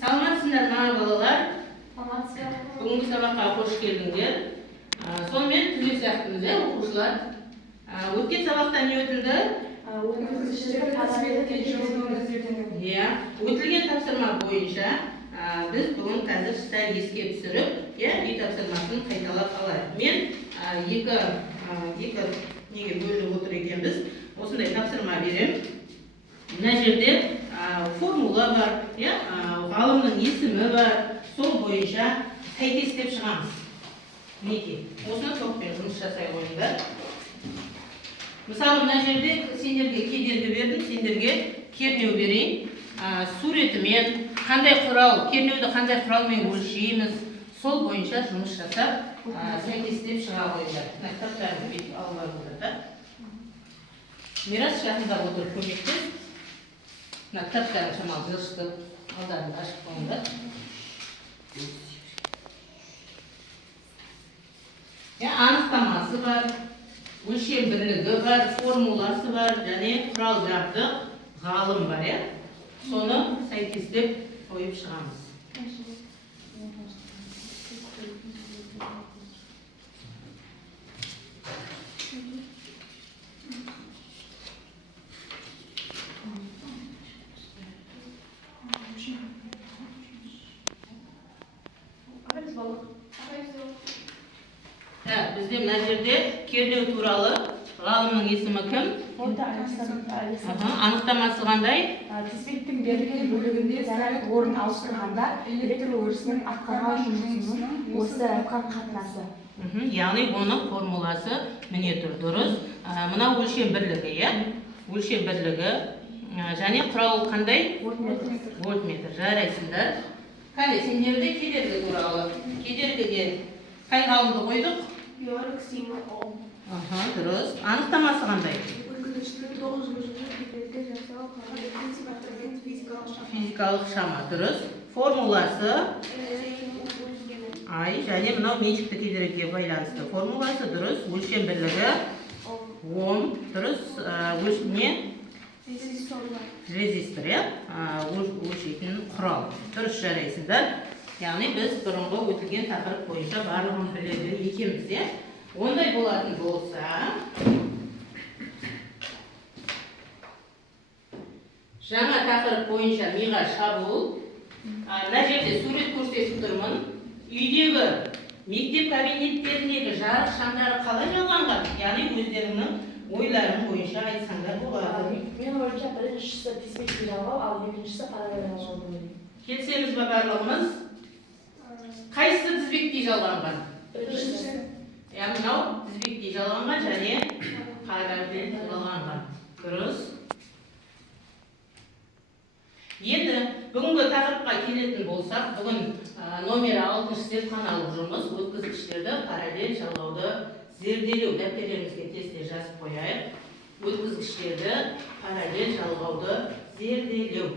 Саламатсыздар ма балалар? Бүгінгі сабаққа қош келдіңдер. Сонымен түзу сияқтымыз, оқушылар. Өткен сабақта не өтілді? Өтілген тапсырма бойынша біз бүгін қазір сәл еске түсіріп, үй тапсырмасын қайталап алайық. Мен екі неге бөліп отыр екенбіз. Осындай тапсырма берем. Мына жерде формула бар, ғалымның есімі бар, сол бойынша сәйкестеп шығамыз. Неге? Осыны топпен жұмыс жасай қойыңдар. Мысалы, мына жерде сендерге кедергі бердім, сендерге кернеу берейін. Суретімен, қандай құрал, кернеуді қандай құралмен өлшейміз, сол бойынша жұмыс жасап, сәйкестеп шыға қойыңдар. Кітаптарын бүйтіп алып алыңдар. Мирас жақында отырып көмектес. Кітаптарын шамалы жылжытып, алдарында ашып қойыңдар. Анықтамасы бар, өлшем бірлігі бар, формуласы бар, және құрал жабдық ғалым бар. Соны сәйкестеп қойып шығамыз. Бізде мына жерде кернеу туралы ғалымның есімі кім? Анықтамасы қандай? Тізбектің берілген бөлігінде заряд орын ауыстырғанда электр өрісінің атқарған жұмысының осы қатынасы. Яғни оның формуласы міне тұр, дұрыс. Мына өлшем бірлігі, өлшем бірлігі және құрал қандай? Вольтметр. Жарайсыңдар. Қане, сендерде кедергі туралы. Кедергіге қай ғалымды қойдық? Йорк Симон Ом. Дұрыс. Анықтамасы қандай? Физикалық шама. Дұрыс. Формуласы ай, және мынау меншікті кедергіге байланысты формуласы дұрыс. Өлшем бірлігі Ом. Дұрыс. Не? Резистор, өлшейтін құрал. Дұрыс, жарайсыңдар. Яғни біз бұрынғы өтілген тақырып бойынша барлығын біледі екенбіз. Ондай болатын болса, жаңа тақырып бойынша миға шабуыл. Мына жерде сурет көрсетіп тұрмын. Үйдегі мектеп кабинеттеріндегі жарық шамдары қалай жалғанған? Яғни өздерінің ойларын бойынша айтсаңдар болады. Мен ойымша біріншісі тізбекті жалғау, ал екіншісі параллель жалғау. Келсеміз ба барлығымыз? Қайсысы тізбектей жалғанған? Біріншісі. Мынау тізбектей жалғанған және параллель жалғанған. Дұрыс. Енді бүгінгі тақырыпқа келетін болсақ, бүгін номері 6-шы зертханалық жұмыс өткізгіштерді параллель жалғауды зерделеу. Дәптерімізге тесте жазып қояйық. Өткізгіштерді параллель жалғауды зерделеу.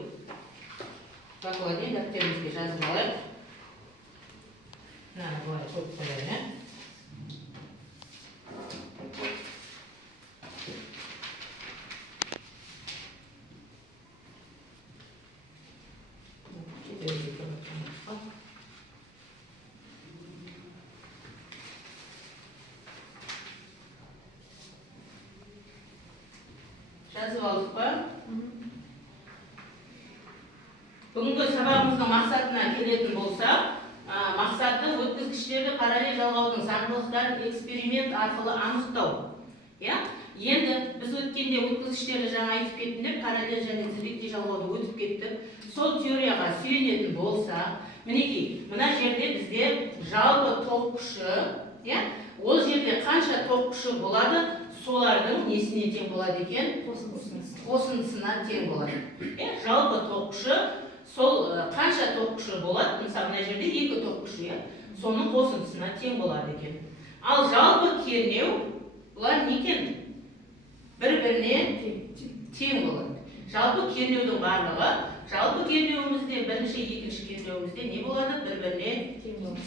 Бақылады, дәптерімізге жазып алайық. Бұлай қойып қояйық. Жазып алдық па? Бүгінгі сабағымыздың мақсатына келетін болсақ, мақсаты өткізгіштерді параллель жалғаудың заңдылықтарын эксперимент арқылы анықтау. Енді біз өткенде өткізгіштерді жаңа айтып кеттіңдер, параллель және тізбектей жалғауды өтіп кеттік. Сол теорияға сүйенетін болса, мінекей, мына жерде бізде жалпы ток күші, ол жерде қанша ток күші болады, солардың несіне тең болады екен? Қосындысына тең болады. Жалпы ток күші, сол қанша ток күші болады? Мысалы, мына жерде 2 ток күші, соның қосындысына тең болады екен. Ал жалпы кернеу, бұлар не екен? Бір-біріне тең болады. Жалпы кернеудің барлығы, жалпы кернеуімізде, бірінші, екінші кернеуімізде не болады? Бір-біріне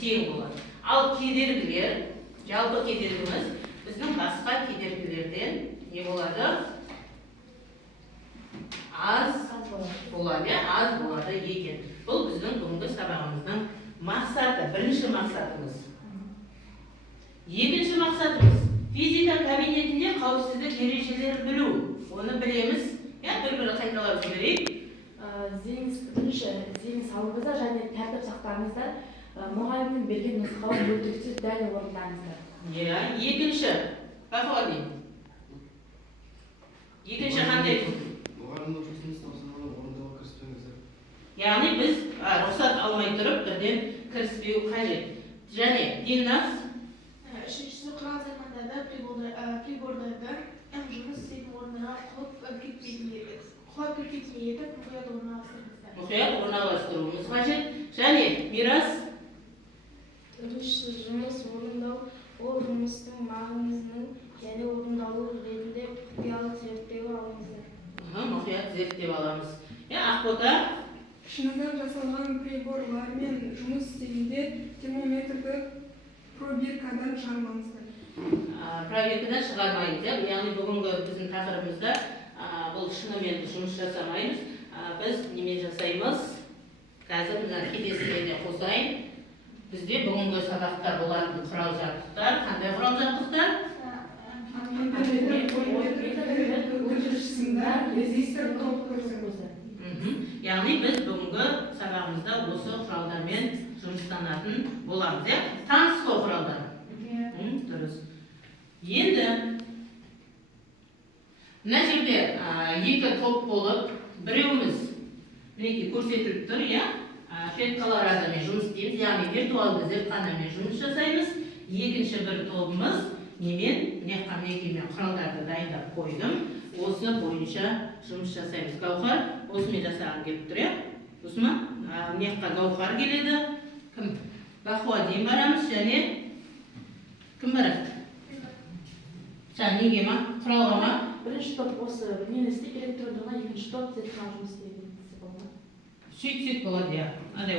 тең болады. Ал кедергілер, жалпы кедергіміз біздің басқа кедергілерден не болады? Аз болады екен. Бұл біздің бүгінгі сабағымыздың мақсаты, бірінші мақсатымыз. Екінші мақсатымыз физика кабинетінде қауіпсіздік ережелерін білу. Оны білеміз. Бір-бірі қайталап жіберейік. Бірінші зейін салыңыздар және тәртіп сақтаңыздар. Мұғалімнің берген нұсқауын бөлтіріксіз дәл орындаңыздар. Екінші, Бақуали. Екінші қандай? Мұғалімнің жұмысын тапсырманы орындауға кіріспеңіздер. Яғни біз рұқсат алмай тұрып бірден кіріспеу қажет. Және Динас. Үшіншісі құрал саймандарда приборлардан жұмыс істейтін орнына құлап кетпейтіндей етіп мұқият орналастырыңыздар. Мұқият орналастыруымыз қажет. Және Мирас. Дұрыс жұмыс орындау ол жұмыстың маңызының және орындалу ретінде құпиялы зерттеу алыңыздар. Мұқият зерттеп аламыз. Ақбота. Шыныдан жасалған приборлармен жұмыс істегенде термометрді пробиркадан шығармаңыздар. Пробиркадан шығармаймыз. Яғни бүгінгі біздің тақырыбымызда бұл шынымен жұмыс жасамаймыз. Біз немен жасаймыз? Қазір келесіне қосайын. Бізде бүгінгі сабақтар болатын құрал жабдықтар. Қандай құрал жабдықтар? Резистор топ көрсетіңіздер. Яғни біз бүгінгі сабағымызда осы құралдармен жұмыстанатын боламыз. Таныс қой құралдар. Дұрыс. Енді мына жерде екі топ болып, біреуіміз көрсетіліп тұр, клеткалармен жұмыс істейміз, яғни виртуалды зертханамен жұмыс жасаймыз. Екінші бір тобымыз немен құралдарды дайындап қойдым. Осы бойынша жұмыс жасаймыз. Гаухар, осымен жасаған келіп тұр, Осыма Гаухар келеді. Кім? Бақуадин барамыз, және кім барады? Неге ма? Құралға ма? Бірінші топ осы мені істеп электрондығына, екінші топ зертхана жұмыс істейтін болады. Сөйт болады,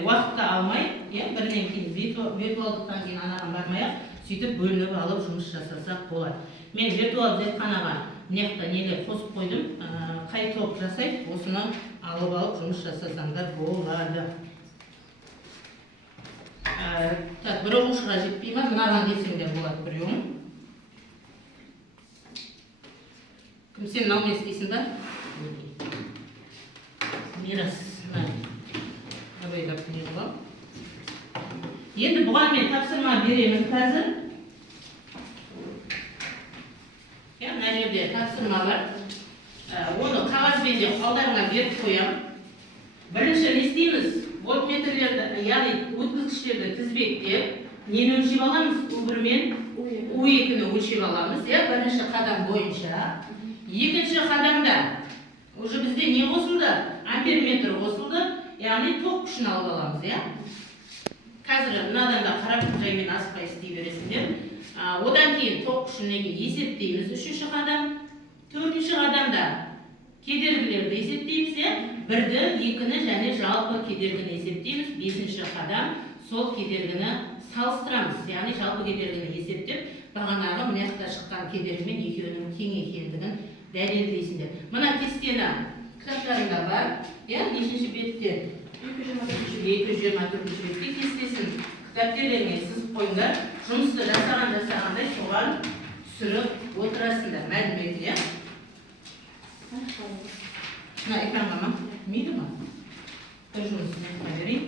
уақытта алмай, бірден кейін виртуалдықтан кейін анаған бармай-ақ, сөйтіп бөлініп алып жұмыс жасасақ болады. Мен виртуал зертханаға нелер қосып қойдым, қай топ жасайды, осыны алып жұмыс жасасаңдар болады. Бір оқушыға жетпей ма, мынаған десеңдер болады біреуің. Кім сен мынаумен істейсің ба? Мирас. Енді бұған мен тапсырма беремін қазір. Мына жерде тапсырма бар. Оны қағазбен де қалдарыңа беріп қоямын. Бірінші не істейміз? Вольтметрлерді, яғни өткізгіштерді тізбектеп, нені өлшеп аламыз? U1-мен U2-ні өлшеп аламыз, бірінші қадам бойынша. Екінші қадамда уже бізде не қосылды? Амперметр қосылды, яғни ток күшін алып аламыз. Қазір мынадан да қарап жаймен асықпай істей бересіңдер. Одан кейін ток күшін есептейміз. Үшінші қадам. Төртінші қадамда кедергілерді есептейміз. Бірді, екіні және жалпы кедергіні есептейміз. Бесінші қадам сол кедергіні салыстырамыз. Яғни жалпы кедергіні есептеп, бағанағы мына шыққан кедергімен екеуінің тең екендігін дәлелдейсіңдер. Мына кестені кітаптарында бар. Нешінші бетте? 224 бетте кестесін кітаптеріңе сызып қойыңдар. Жұмысты жасағандай соған түсіріп отырасыңдар. Мәліметіне. Мына экранға ма? Мейлі ма? Бір жұмысын айтқа берейін.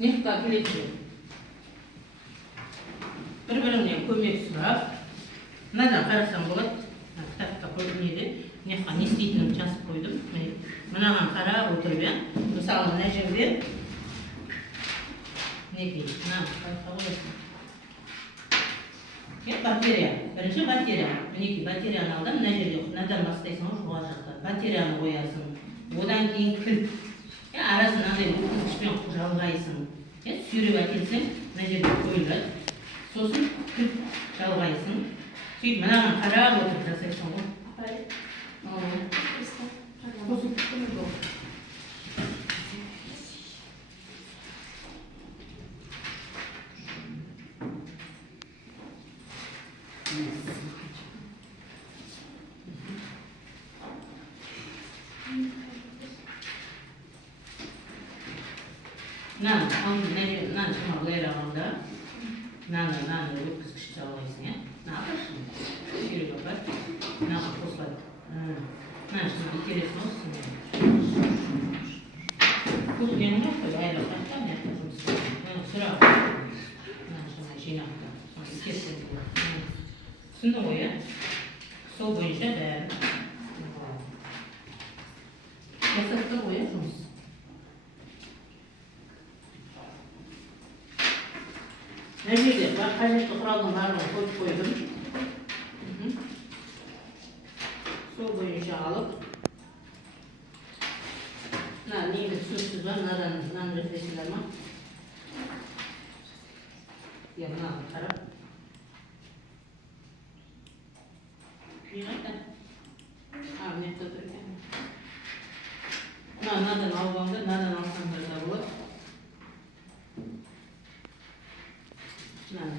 Нехқа келеді. Бір-біріңнен көмек сұрап, мынадан қарасам болады. Кітапта қойдым еді. Нехқа не істейтінім жазып қойдым. Мынаған қарап отырып, мысалы мына жерде неге? Мына байқа боласың. Батарея. Бірінші батарея. Мінеки батареяны алдым. Мына жерде мынадан бастайсың, жоғары жақтан. Батареяны қоясың. Одан кейін кілт. Арасын өткізгішпен жалғайсың. Сүйреп әкелсең, мына жерде қойылады. Сосын кілт жалғайсың. Сөйтіп мынаған қарап отырып жасайсың ғой. Nan, nan şımalayır ağında. Nan ötküzgüç çalgıysın ya. Ne yaparsın? Şöyle bakar. Ne yapar poslat. Nan şimdi iteresin olsun ya. Bu yanında koy. Ayrı bakar. Ne yaparsın? Sıra. Nan şimdi şey yaptı. Kesin. Sundum o ya. Sol boyunca da. Yasakta koyuyorsunuz. Nerede? Ben kaynaşlı kuralın varlığını koydum. Sol boyunca alıp neydi sözsüz var, nan refleksiler var. Yanına alıp taraf. Nerede? Ahmet'te dururken. Nadan alganda, nadan alsam da olur. Nadan.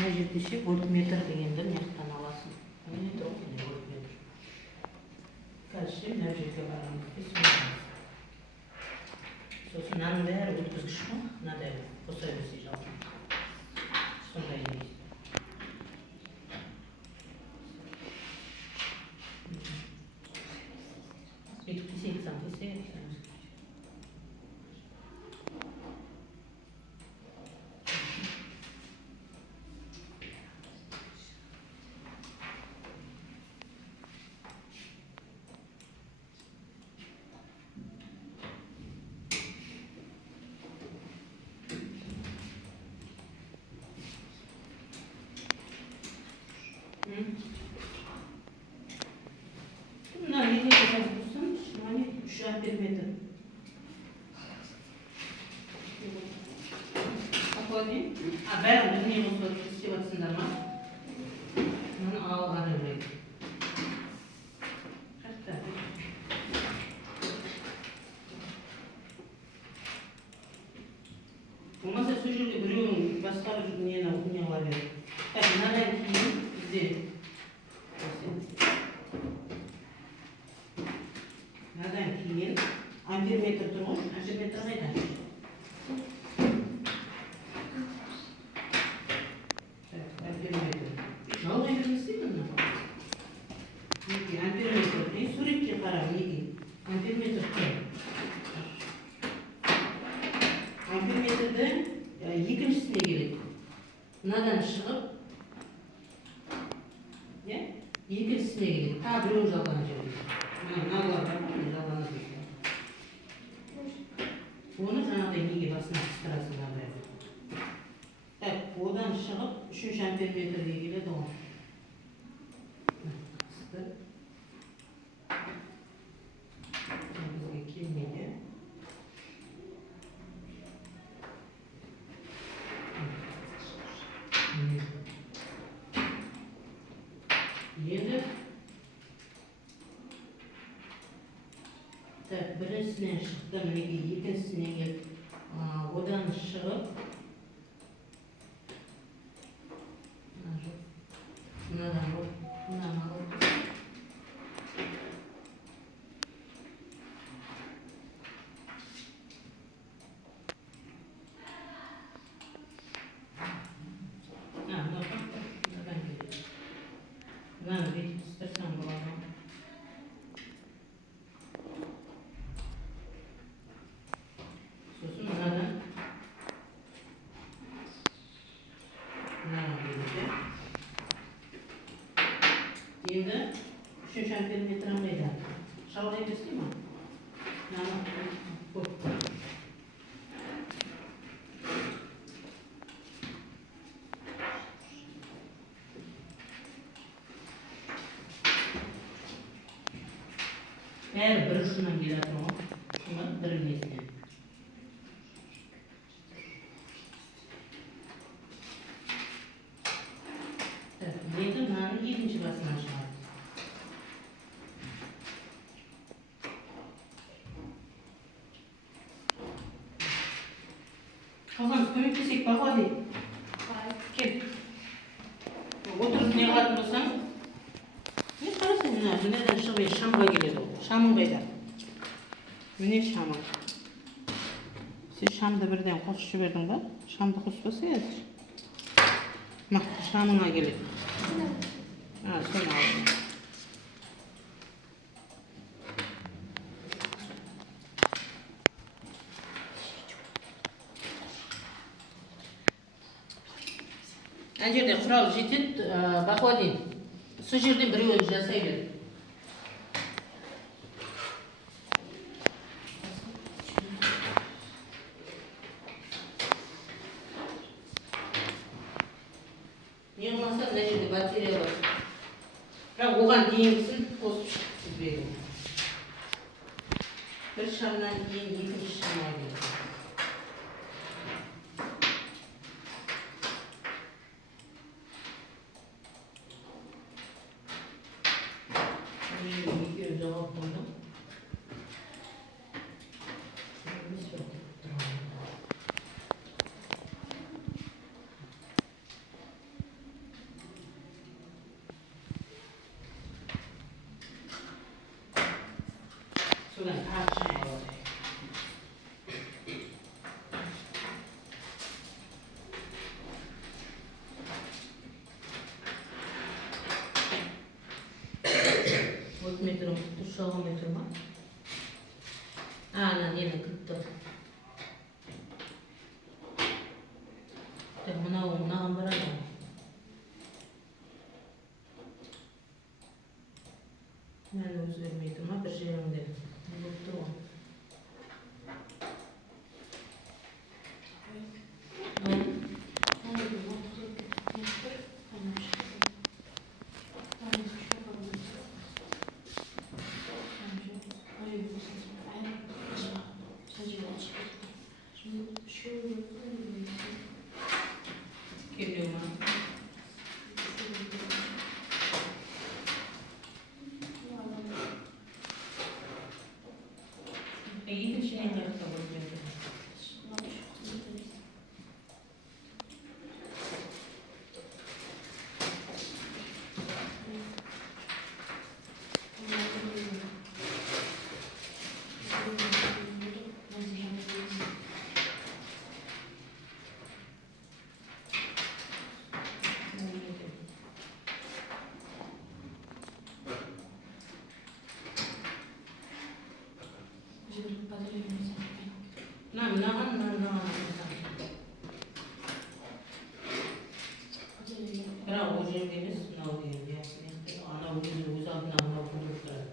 Mына жерде ше вольтметр дегенді мынаяқтан аласың. Міне тұр ғой вольтметр. Қазір мына жерге барамыз. Сосын мынаның бәрі өткізгіш қой. Мынадай қоса берсе жалпы. Сондай емес. Бүйтіп кесек кесек. Bunlar yeni yapıyorsun, hani 3 metre. Bakayım. Ben bunu yeni sorup istiyorsun ama. Bunu al arayayım. Hatta. Bu masa sürücü bürüğün başka bir dünyana var. Tabii nereden ki bizi. Nereden ki ampermetre durmuş, ampermetre neyden? Evet, ampermetre. Ne oluyor bilirsin mi? Ampermetre, ne sürekli karar neydi? Ampermetre ne? Ampermetreden ikincisine geldik. Nereden çıkıp? Ne? İkincisine geldik. Ta bir önce alınacak. Onu жаңағыдай неге басына қыстырасың абай. Так, одан шығып 3-ші амперметрге келеді ғой. Birincisinden çıktım, ikincisinden gelip odan шығып, мынадан мынаны бүйтіп ыстырсам болады ма? Сосын мынадан береді. Енді үшінші амперметр қайда? Шалғай берсей ма? Мынаны көп. Бәрі бір ұшынан келетін ғой. Шыны бір несінен. Енді мынаны екінші басынан шығады. Қалған көмектесек баға дейді. Кел. Отырып не қылатын болсаң, не қарасың, мынадан шығып шамға келеді. Шамың қайда? Міне шамың. Сен шамды бірден қосып жібердің ба? Шамды қоспаса езір. Шамыңа келеді. Соны алып. Ана жерде құрал жетеді, бақыла дейін. Сол жерден біреуін жасай бер. Не қылмаса мына жерде батарея бар. Бірақ оған дейінгісін қосып шығып беру. Бір шамнан кейін екінші шамға беру. Екеуі жауап қойдым. Содан тағы шамға. Метром, душалғы метр ма? Ана нені күтті. Мынаған барады. Мәні өзгермейді ма? Бір жеріңде. Болып тұр ғой. Geliyor mu? İyi bir şey yapalım. Бірақ ол жерде емес, мынау деген ана өз алдына мынау көріп тұрады.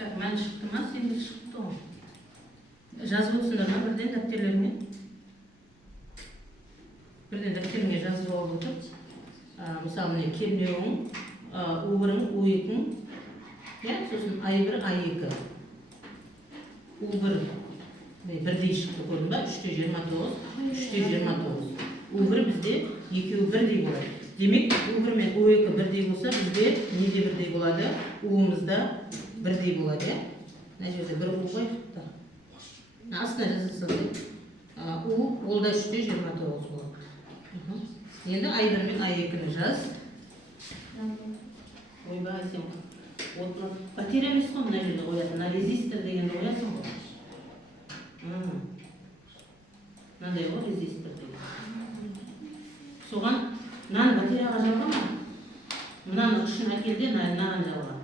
Так, мен шықты ма, сендер шықты ғой. Жазып отырсыңдар ма бірден дәптерлеріңе? Бірден дәптеріңе жазып алып отыр. Мысалы, міне кернеуің, U1-ің, U2-ің, сосын I1, I2. U1 бірдей шықты, көрдің ба? 3-29, 3-29. U1 бізде екеуі бірдей болады. Демек, U1 мен U2 бірдей болса, бізде неде бірдей болады? U-ымызда бірдей болады. Мына жерде бір U қойдық. Астына жазылсын. U ол да 3-29 болады. Енді I1 мен I2-ні жаз. Ойбай, сен батарея емес қой мына жерде қоясың. Мына резистор дегенді қоясың ғой. Мынандай ғой резистор деген. Соған мынаны батареяға жалғама. Мынаны ұшын әкелде, мынаны жалға.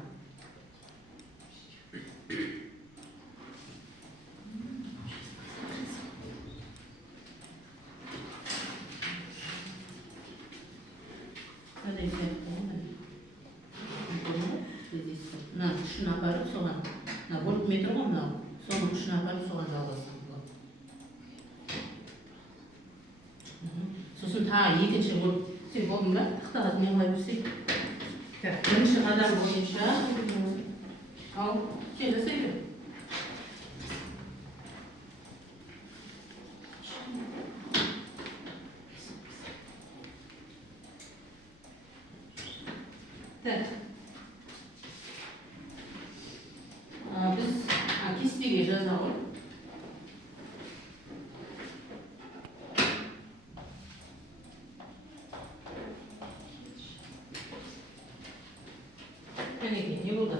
Мына ұшын апарып соған. Мына вольтметр ғой мынау. Соның ұшын апарып соған жалғасын. Сосын тағы екінші болып, сен болдың ба? Тақтағатын мен қой көрсек. Бірінші қадам бойынша, ал, сен жасай бер. Біз кестеге жаза ғой. Әнеке, не болды?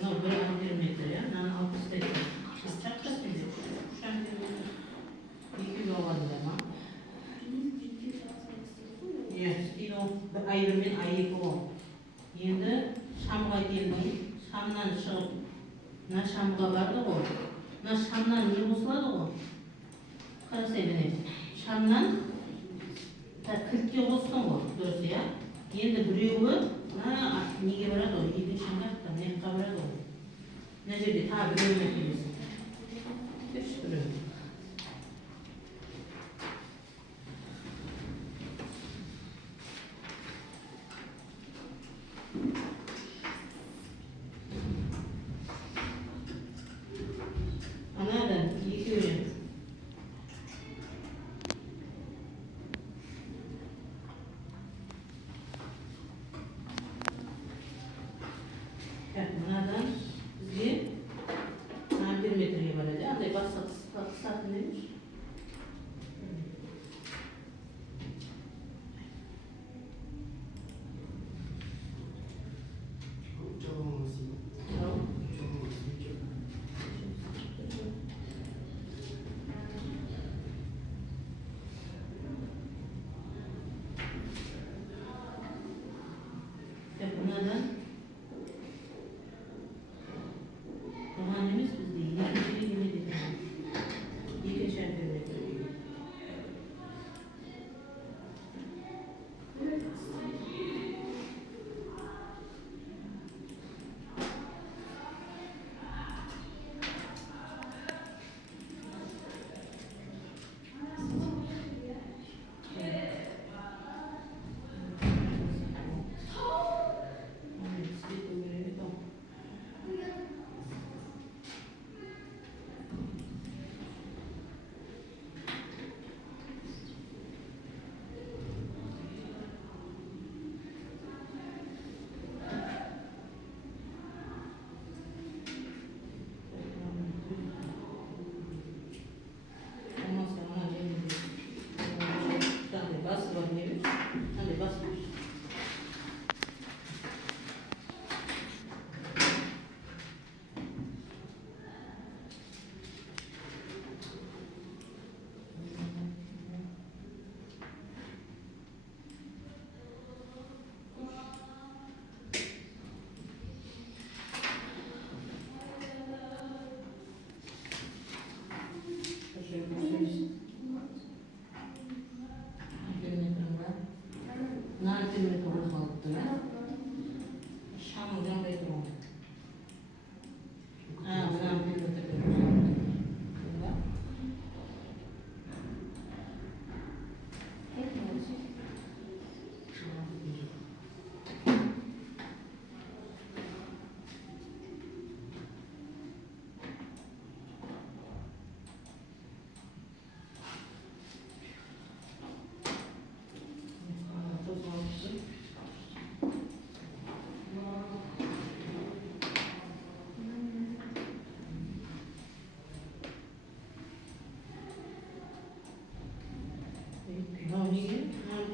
Мынау бір амперметр, мынаны алып тастайсың. Екеуі алғанда ма? I1 мен I2 ғой. Енді шамға келдің, шамнан шығып, мына шамға барды ғой. Мына шамнан не қосылады ғой? Қарасай міне. Шамнан кілтке қостың ғой, дұрыс, иә? Енді біреуі неге барады ғой? Екінші шамға неққа барады ғой. Мына жерде тағы біреуіне келесің. Көрші біреу. Анадан екеуіне. Мынадан бізге амперметрге барады. Андай басқа қысатын емес. Mınadan babaannemiz bizde yedinci yeni dedi. Yedinci ampermetre. жаңағыдай тұрмын. Мына периметрде.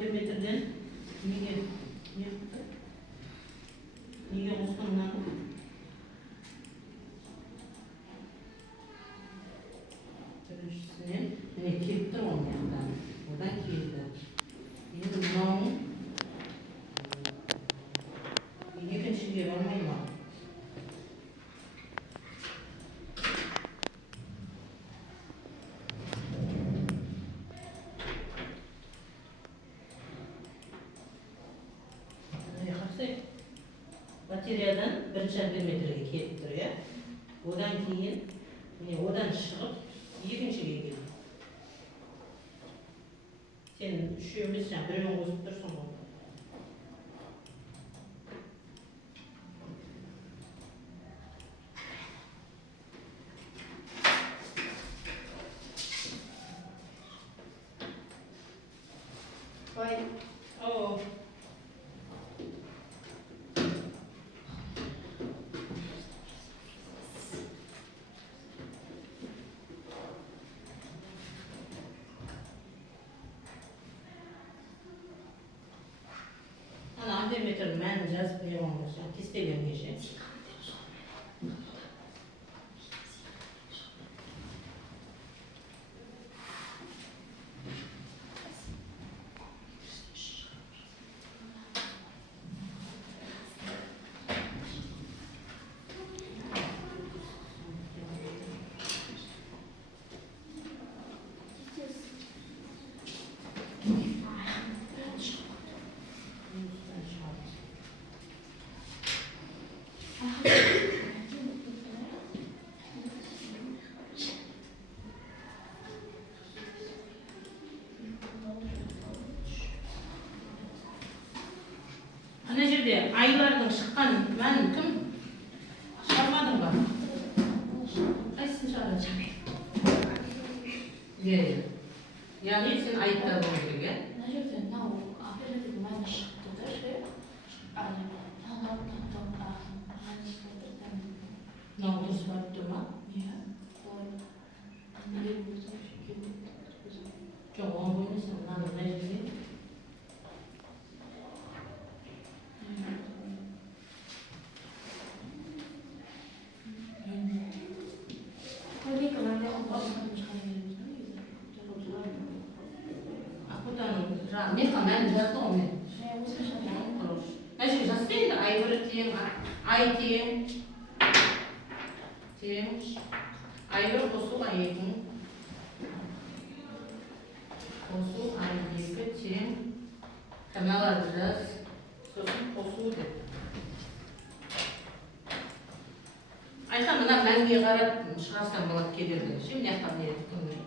Периметрден неге қосқан мынаны? Біріншісінен міне келіп тұр ғой мына жақтан. Одан келді. Енді мынауың екіншіге бармай ма? Батареядан бірінші периметрге келіп тұр, иә? Одан кейін, міне одан шығып, екіншіге келді. Сен үшеу емес, біреуін қосып тұрсың ғой. Ой, О. Периметр мәнін жазып не болмаса, кестелерге ше. Ана жерде айлардың шыққан мәнін кім шығармадың ба? Қайсысын шығарады? Яғни сен айыптар болу керек, иә? Мына жерде мынау периметрдің мәні шығып тұр, ше. Мынау дұрыс барып тұр ма? Иә. Жоқ, оған қоймайсың, мынаны мына жерде. Мен мәнін жазды ғой мен. Мына жерге жазса енді ай бірі тең, ай тең, ай бір қосу ай екі, қосу ай екі тең, мыналарды жаз, сосын қосу деп. Айхан мына мәнге қарап шығарсам болады кедергі. Ше мына жақтан не көңіл.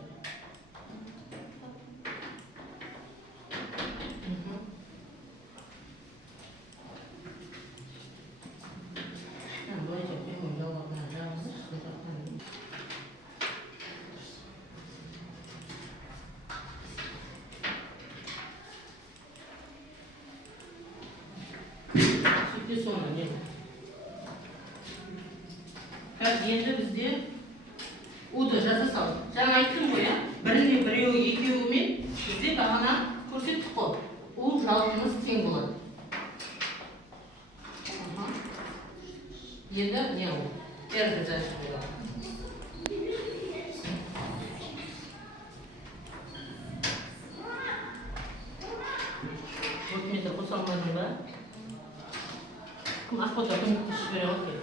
Соны не? Енді бізде уды жаза сал. Жаңа айттым ғой, біріне біреуі екеуімен бізде бағана көрсеттік қой. У жалпымыз тең болады. Енді не ол? Бәрді жазып болады. Отметр қоса алмадың ба? Кім ақбота көмекті жібере ғой.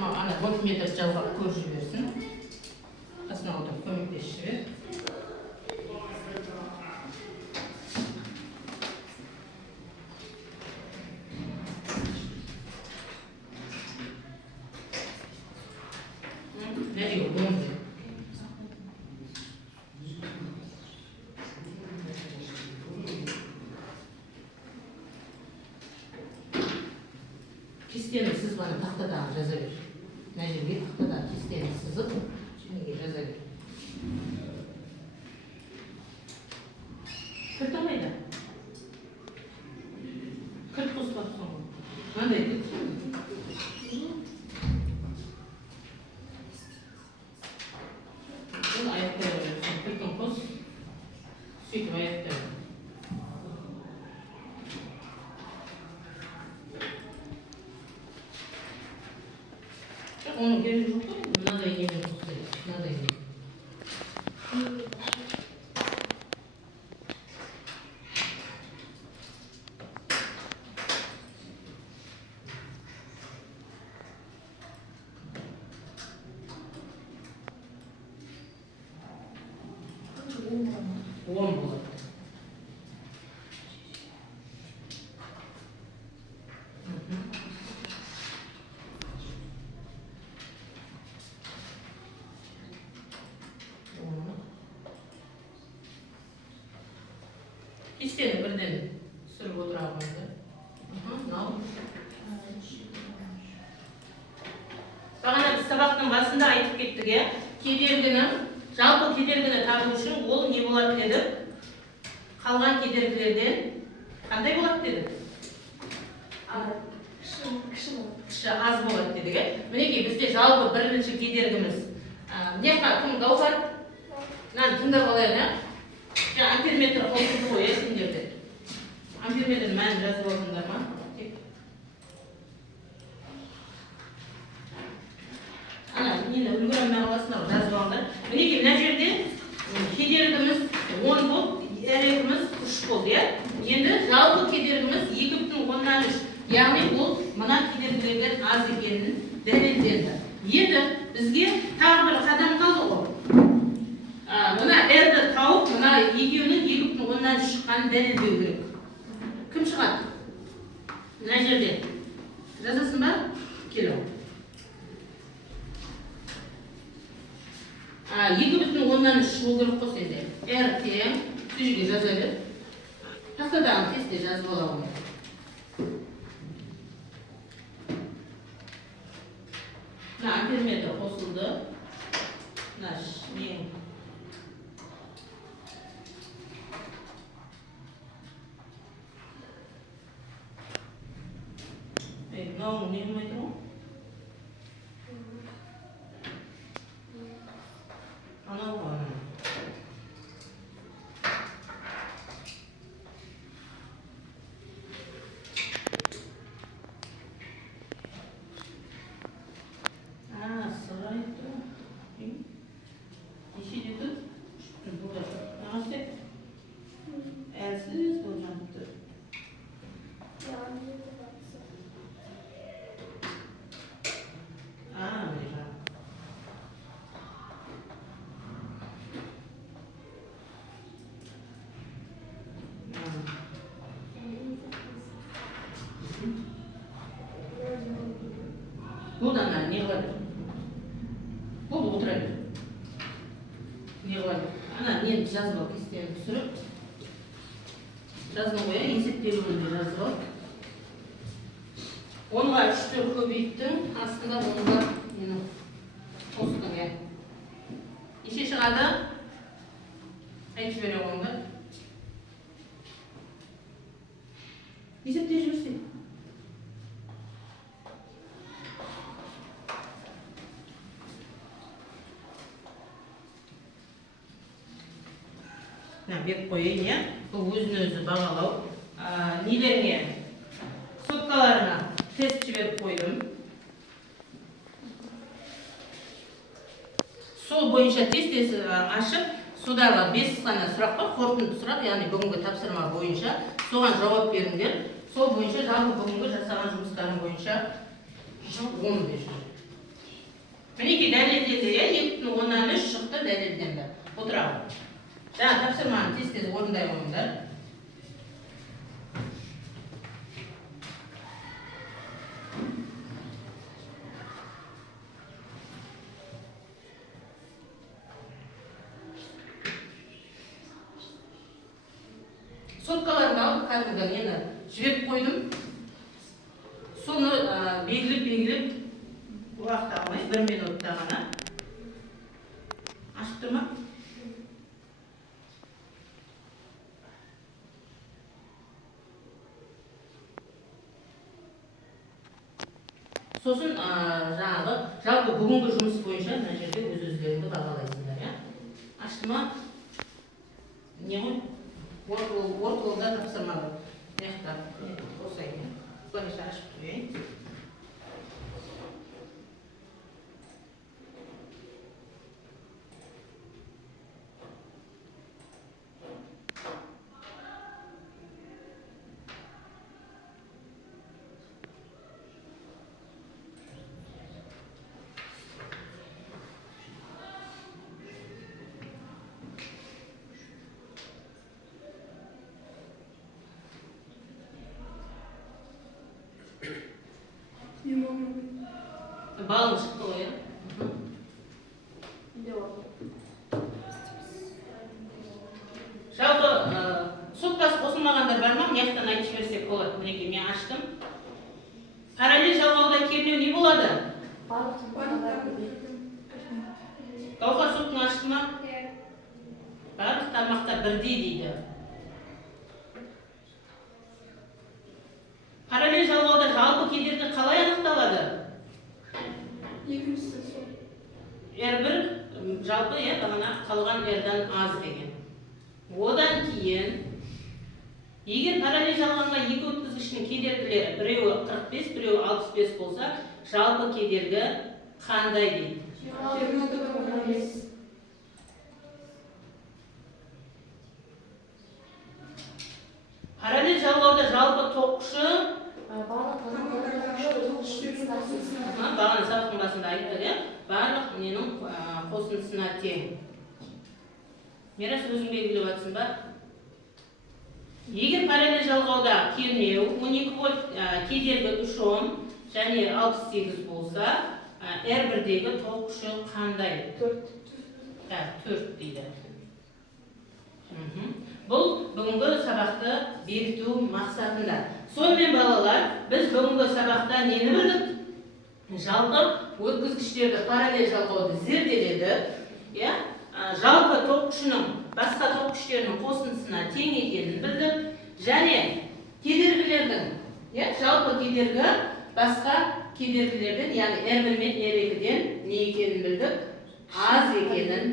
Ана вольтметр жалға көріп жіберсін. Қасына отырып көмектесіп жібер. кестені сызып ана тақтадағы жаза бер. Мына жерге тақтадағы кестені сызып жерге жаза бер. Кірті қайда? Кірт қоспапсың ғой. Мынандай кірт. Бұл аяқтай бересің. Кіртін қос. Сөйтіп аяқтай бер. Onun geri yok mu? Buna da yeni tutuyor. Buna da yeni. On болады. Кестені бірден сүріп отыра қойды. Мынау. Бағана біз сабақтың басында айтып кеттік, иә? Кедергінің, жалпы кедергіні табу үшін ол не болады дедік? Қалған кедергілерден қандай болады дедік? Кіші аз болады дедік, иә? Мінекей бізде жалпы бірінші кедергіміз. Мына кім Гаухар? Мынаны тыңдап алайын, иә? Амперметр қосылды ғой, сендерде. Амперметрдің мәнін жазып алдыңдар ма? Ана, нені үлгірім мағаласына жазып алдыңдар. Мінекей, мына жерде кедергіміз 10 болып, әрегіміз 3 болды, иә? Енді жалпы кедергіміз 2,3. Яғни бұл мына кедергілерден аз екенін дәлелденді. Енді бізге тағы бір қадам қалды ғой. Мына R-ді тауып, мына екеуінің 2,3 шыққанын дәлелдеу керек. Кім шығады? Мына жерде. Жазасың ба? Келу. 2,3 шығу керек қос енді. R тең, сөзге жаза бер. Тақтадағы тесте жазып алауын. Мына амперметр қосылды. Мына ең. Мынауың не қылмай тұр ғой? Анау ғой. Сырай тұр. Неше деді? Burada. Neyse. Elsiz olacaktır. Mira. Buradan ne var? Bu oturabilir. Ne var? Ana niye жазбақ кестені түсіріп жаздың қоя есептелуінде жаздық. 10-ға 3-ті көбейттің, астында 10-ға қостың. Неше шығады? Айтып бере қойыңдар. Есептей жүрсің. Бек қойын, иә? Бұл өзін-өзі бағалау. Нелеріне, соткаларына тест жіберіп қойдым. Сол бойынша тестесі ашып, содағы 5 қана сұрақ бар, қорытынды сұрақ, яғни бүгінгі тапсырма бойынша соған жауап беріңдер. Сол бойынша жалпы бүгінгі жасаған жұмыстарым бойынша 15. Мінекей дәлелденді, 2,3 шықты дәлелденді. Отырамын. Жаңа тапсырманы тез-тез орындай қойыңдар. Соткаларын алып, кәдімгі нені жіберіп қойдым. Соны белгілеп уақыт алмай 1 минутта ғана ашып тұрма. Сосын жаңағы жалпы бүгінгі жұмыс бойынша мына жерде өз-өздеріңді бағалайсыңдар, иә? Ашты ма? Не ғой? Орталықта тапсырма бар. Маяқтап, осайын. Бұлайша ашып қойайын. Мен болмадым. Балың шықты ғой, иә? Жалпы соттасы қосылмағандар бар ма? Маяқтан айтып жіберсек болады. Мінекей, мен аштым. Параллель жалғауда кернеу не болады? Гауһар соттың ашты ма? Барлық тармақтар бірдей дейді. Параллель жалғауда жалпы кедергі қалай анықталады? Екіншісі сол. R1 жалпы, бағана қалған R-дан аз деген. Одан кейін, егер параллель жалғанға екі өткізгіштің кедергілері біреуі 45, біреуі 65 болса, жалпы кедергі қандай дейді? 26-15. Параллель жалғауда жалпы тоқшы бағана сабақтың басында айтты, барлық ненің қосындысына тең. Мирас, өзің белгілеп жатсың ба? Егер параллель жалғауда кернеу 12 вольт, кедергі 3 Ом және 68 болса, R1-дегі тоқшы қандай? 4 дейді. Бұл бүгінгі сабақты бекіту мақсатында. Сонымен балалар, біз бүгінгі сабақта нені білдік? Жалпы өткізгіштерді параллель жалғауды зерделедік. Жалпы тоқшының басқа тоқштерінің қосындысына тең екенін білдік. Және кедергілердің, жалпы кедергі басқа кедергілерден, яғни R1 мен R2-ден не екенін білдік? Аз екенін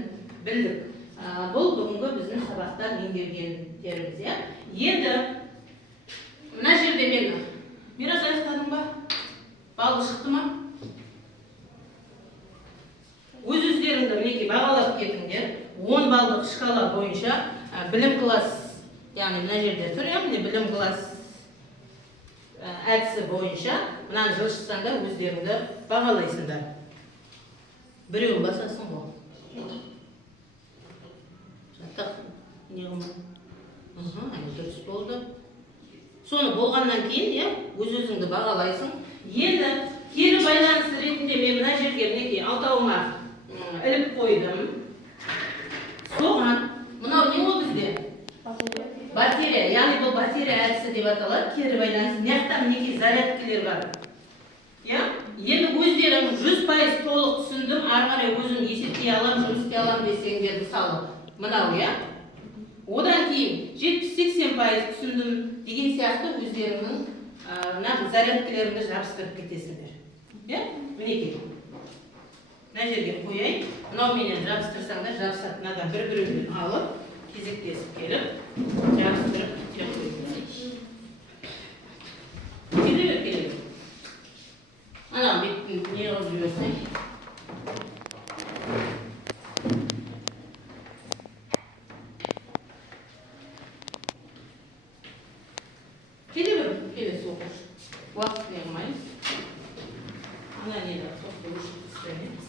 білдік. Бұл бүгінгі біздің сабақта меңгергендеріміз. Енді мына жерде мен Мирас аяқтадың ба? Балы шықты ма? Өз-өздеріңді мінекей бағалап кетіңдер. 10 балдық шкала бойынша білім класс, яғни мына жерде тұр, білім класс әдісі бойынша мынаны жылжытсаңдар өздеріңді бағалайсыңдар. Біреуін басасың ғой. Жаттақ не қылма? Дұрыс болды. Соны болғаннан кейін, өз-өзіңді бағалайсың. Енді кері байланыс ретінде мен мына жерге мінекей алтауыма іліп қойдым. Соған, мынау не ол бізде? Батарея, яғни бұл батарея әдісі деп аталады, кері байланыс. Мияқта мінекей зарядкілер бар. Енді өздерің 100% толық түсіндім, ары қарай өзім есептей алам, жұмыс істей алам десеңдер, мысалы, мынау, Одан кейін 70-80% түсіндім деген сияқты өздеріңнің зарядкілеріңді жабыстырып кетесіңдер. Мінекей. Мына жерге қойайын. Мынау менен жабыстырсаңдар, жабыстыратын адам бір-бірімен алып, кезектесіп келіп, жабыстырып қойыңдар. Келе бер. Ана беттің не қылып жүресің? Келесі оқыш. Уақыт не қылмаймыз. Ана нені тоқты ұшып істемейміз.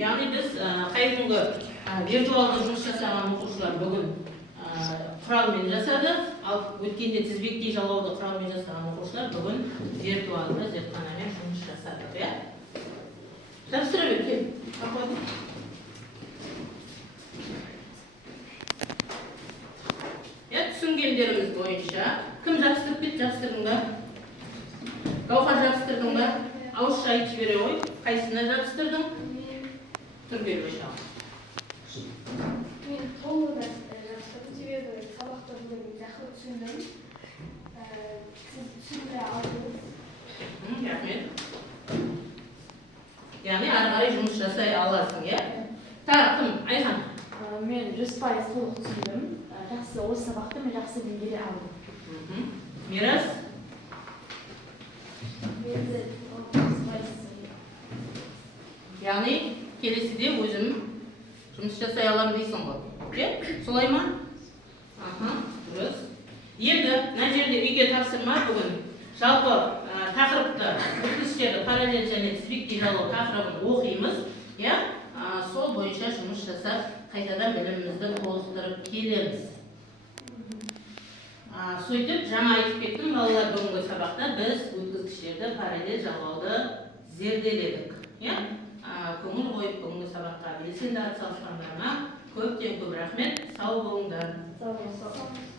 Яғни біз қайбіргі виртуалды жұмыс жасаған оқушылар бүгін құралмен жасады, ал өткенде тізбектей жалғауды құралмен жасаған оқушылар бүгін виртуалды зертханамен жұмыс жасады. Тапсыра бер, кел. түсінгендеріміз бойынша кім жабыстырып кетті, жабыстырдың ба? Гаухар жабыстырдың ба? Ауызша айтып жібере ғой. Қайсына жабыстырдың? Тұр бері шал. Мен толық жабыстырдым, себебі сабақты бүгін жақсы түсіндім. Сіз түсіндіре алдыңыз. Рахмет. Яғни ары қарай жұмыс жасай аласың, иә? Тағы кім? Айхан. Мен 100% толық түсіндім. Жақсы осы сабақты мен жақсы меңгере алдым. Мирас. Мен де 100% Яғни келесіде өзім жұмыс жасай аламын дейсің ғой. Иә? Солай ма? Дұрыс. Енді мына жерде үйге тапсырма бүгін. Жалпы тақырыпты өткізіштерді параллель және тізбектей жалғау тақырыбын оқимыз. Иә? Сол бойынша жұмыс жасап, қайтадан білімімізді толықтырып келеміз. Сөйтіп, жаңа айтып кеттім, балалар бүгінгі сабақта біз өткізгіштерді параллель жалғауды зерделедік. Иә? Көңіл қойып бүгінгі сабаққа белсенді атсалысқандарына көптен көп рахмет. Сау болыңдар. сау болыңыз.